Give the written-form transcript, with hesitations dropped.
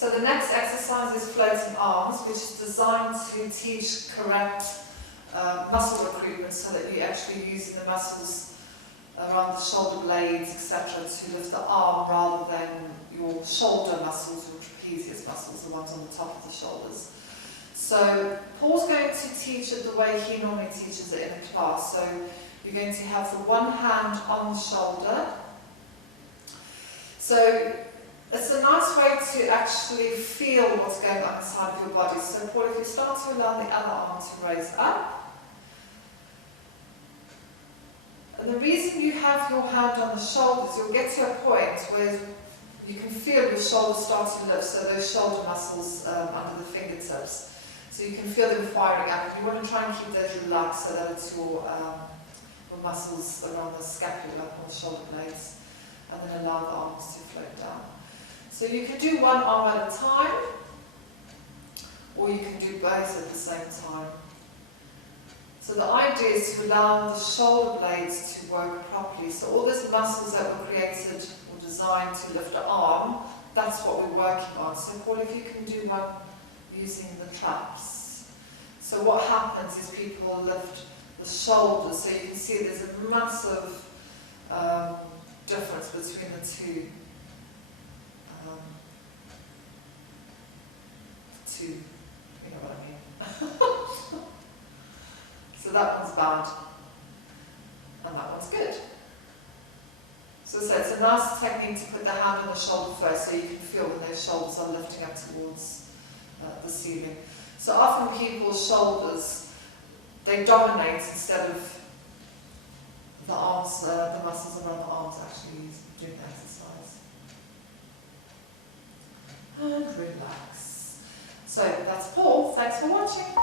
So the next exercise is floating arms, which is designed to teach correct muscle recruitment so that you're actually using the muscles around the shoulder blades, etc., to lift the arm rather than your shoulder muscles, your trapezius muscles, the ones on the top of the shoulders. So Paul's going to teach it the way he normally teaches it in a class. So you're going to have the one hand on the shoulder. So it's a nice way to actually feel what's going on inside of your body. So Paul, if you start to allow the other arm to raise up. And the reason you have your hand on the shoulders, you'll get to a point where you can feel your shoulders start to lift, so those shoulder muscles under the fingertips. So you can feel them firing up. You want to try and keep those relaxed so that it's your muscles around the scapula or the shoulder blades, and then allow the arms to float down. So you can do one arm at a time, or you can do both at the same time. So the idea is to allow the shoulder blades to work properly. So all those muscles that were created or designed to lift the arm, that's what we're working on. So Paul, if you can do one using the traps. So what happens is people lift the shoulders, so you can see there's a massive difference between the two. You know what I mean. So that one's bad, and that one's good. So it's a nice technique to put the hand on the shoulder first, so you can feel when those shoulders are lifting up towards the ceiling. So often people's shoulders, they dominate instead of the arms, the muscles around the arms actually doing the exercise. And relax. So that's Paul. Thanks for watching.